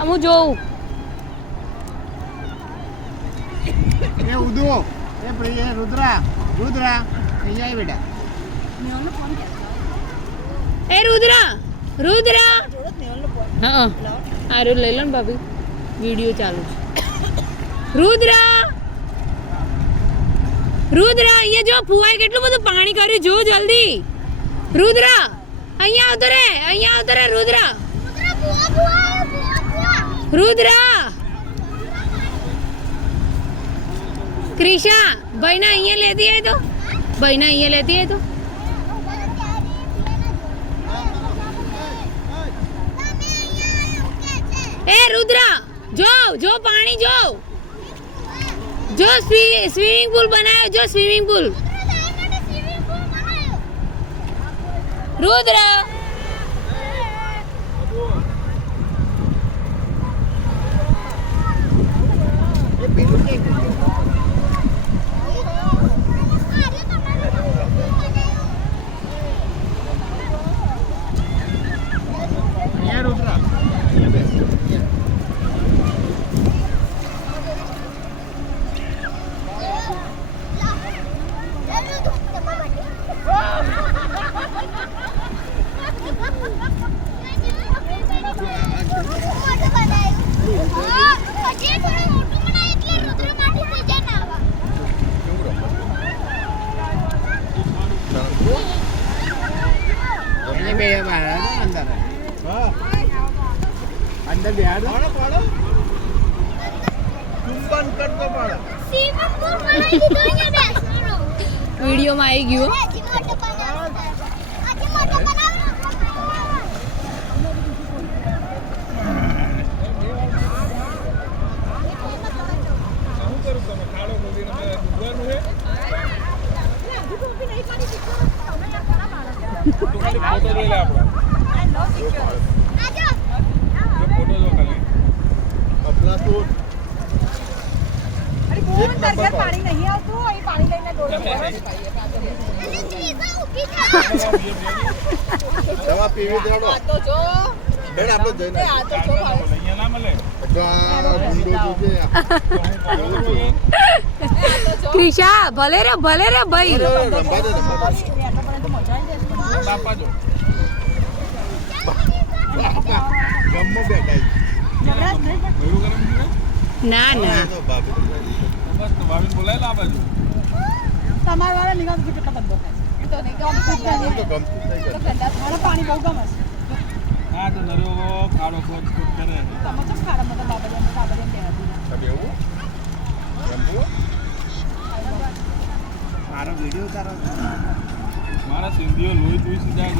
હું જોઉં એ ઉદો એ પ્રિય રુદ્રા રુદ્રા અહીંયા આવી બેટા એ રુદ્રા રુદ્રા હા આરો લઈ લો ને ભાભી વિડીયો ચાલુ છે રુદ્રા રુદ્રા અહીંયા જો ફુવાએ કેટલું બધું પાણી કર્યું જો જલ્દી રુદ્રા અહીંયા આવતો રે રુદ્રા રુદ્રા ક્રિશા ભાઈને અહીંયા લેતી હે તો ભાઈને અહીંયા લેતી હે તો એ રુદ્રા જો પાણી જો સ્વિમિંગ પૂલ બનાવ્યો જો સ્વિમિંગ પૂલ રુદ્રા અંદર બેહાડ પાડો પાડો ચુંબન કરતો પાડો વિડીયોમાં આવી ગયો પાણી નહીં આવતું અહીં પાણી લઈને દવા પીવી દેડો તો જો બેડ આપણે જઈને આ તો જો અહીંયા ના મળે ક્રિશા ભલે રે ભાઈ બાપા જો ગમો બેઠા મેરું ગરમ થયું ના બસ તો ભાભી બોલાય લા બાજુ તમારા વાળા નિગામ કેટલા બધો થાય તો નિગામ ખૂબ તો ગમતું થઈ તો ગંદા મારા પાણી બહુ ગમે હા તો નરો ખાડો ખોદ ખોદ કરે તમે તો ખાડા મત બાબા છે એવું ગમવું મારો વિડિયો તારો મારા સિંધીઓ લોહી જોઈ સીધા